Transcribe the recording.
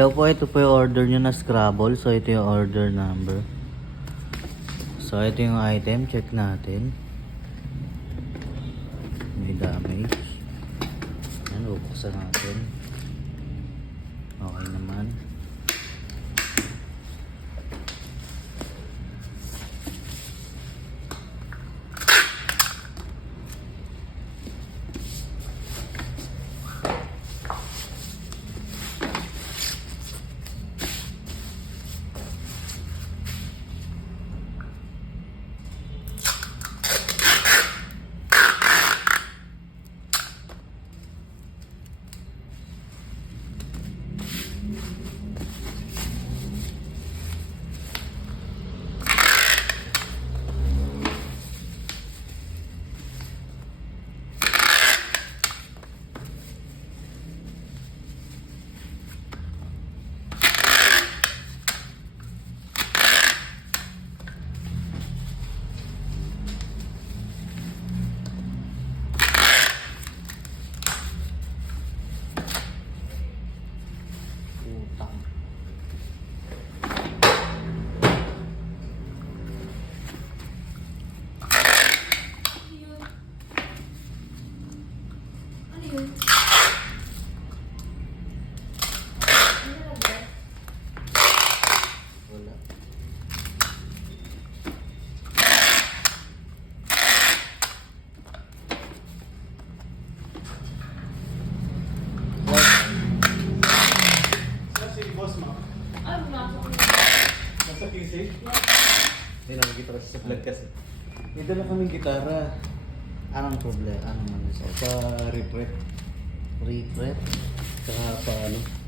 Hello po, ito po yung order nyo na Scrabble. So ito yung order number. So ito yung item, check natin. May damage. Yan, bubuksan natin. Okay naman. Nasa PC? Hindi naman kita kasi sa vlog kasi. May dala kaming gitara. Anong problema? Anong ano sa Pa-refret. refret? Saka pa ano.